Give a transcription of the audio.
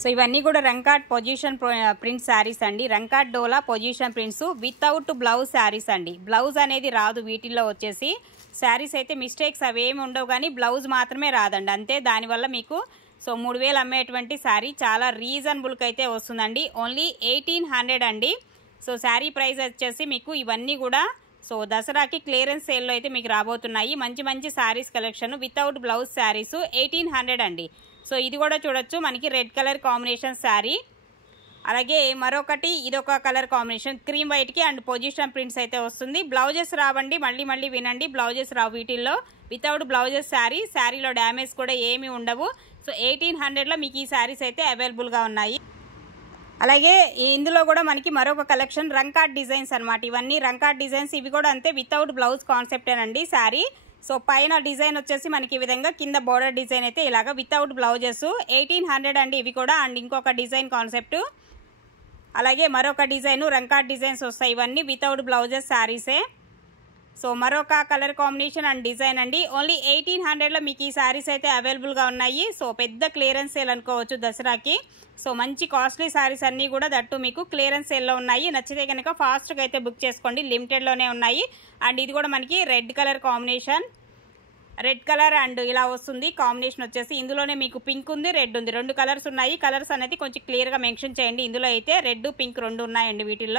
So ఇవన్నీ కూడా రంకాట్ position print saris అండి. రంకాట్ డోలా position prints without blouse saris అండి. బ్లౌజ్ అనేది రాదు వీటిల్లో వచ్చేసి. శారీస్ అయితే మిస్టేక్స్ అవేమి ఉండవు, కానీ బ్లౌజ్ మాత్రమే రాదండి అంతే. దానివల్ల మీకు సో 3000 అమ్మేటువంటి శారీ చాలా రీజనబుల్కి అయితే వస్తుందండి. ఓన్లీ 1800 అండి. సో శారీ ప్రైస్ వచ్చేసి మీకు ఇవన్నీ కూడా సో దసరాకి క్లియరెన్స్ సేల్లో అయితే మీకు రాబోతున్నాయి. మంచి మంచి saris collection without blouse saris 1800 అండి. సో ఇది కూడా చూడొచ్చు, మనకి రెడ్ కలర్ కాంబినేషన్ శారీ. అలాగే మరొకటి ఇదొక కలర్ కాంబినేషన్ క్రీమ్ వైట్కి అండ్ పొజిషన్ ప్రింట్స్ అయితే వస్తుంది. బ్లౌజెస్ రావండి, మళ్ళీ వినండి, బ్లౌజెస్ రావు వీటిల్లో. వితౌట్ బ్లౌజెస్ శారీ, శారీలో డ్యామేజ్ కూడా ఏమీ ఉండవు. సో 1800లో మీకు ఈ శారీస్ అయితే అవైలబుల్గా ఉన్నాయి. అలాగే ఇందులో కూడా మనకి మరొక కలెక్షన్ రంకాట్ డిజైన్స్ అనమాట. ఇవన్నీ రంకాట్ డిజైన్స్, ఇవి కూడా అంతే వితౌట్ బ్లౌజ్ కాన్సెప్టేనండి శారీ. సో పైన డిజైన్ వచ్చేసి మనకి ఈ విధంగా, కింద బోర్డర్ డిజైన్ అయితే ఇలాగా వితౌట్ బ్లౌజెస్ 1800 అండి ఇవి కూడా. అండ్ ఇంకొక డిజైన్ కాన్సెప్ట్, అలాగే మరొక డిజైన్ రంకాట్ డిజైన్స్ వస్తాయి. ఇవన్నీ వితౌట్ బ్లౌజెస్ శారీసే. సో మరొక కలర్ కాంబినేషన్ అండ్ డిజైన్ అండి. ఓన్లీ 1800లో మీకు ఈ శారీస్ అయితే అవైలబుల్గా ఉన్నాయి. సో పెద్ద క్లియరెన్స్ సేల్ అనుకోవచ్చు దసరాకి. సో మంచి కాస్ట్లీ శారీస్ అన్నీ కూడా దట్టు మీకు క్లియరెన్స్ సేల్లో ఉన్నాయి. నచ్చితే కనుక ఫాస్ట్గా అయితే బుక్ చేసుకోండి, లిమిటెడ్లోనే ఉన్నాయి. అండ్ ఇది కూడా మనకి red colour combination, red colour and ఇలా వస్తుంది కాంబినేషన్ వచ్చేసి. ఇందులోనే మీకు పింక్ ఉంది, రెడ్ ఉంది, 2 కలర్స్ ఉన్నాయి. కలర్స్ అనేది కొంచెం క్లియర్గా మెన్షన్ చేయండి. ఇందులో అయితే రెడ్ పింక్ 2 ఉన్నాయండి వీటిల్లో.